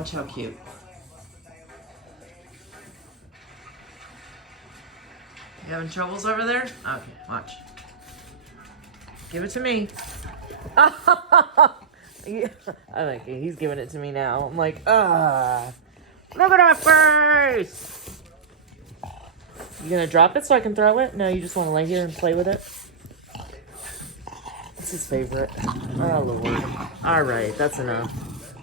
Watch how cute. You having troubles over there? Okay, watch. Give it to me. Yeah, I like it. He's giving it to me now. I'm like, look at that face! You gonna drop it so I can throw it? No, you just want to lay here and play with it? It's his favorite. Oh, Lord. Alright, that's enough.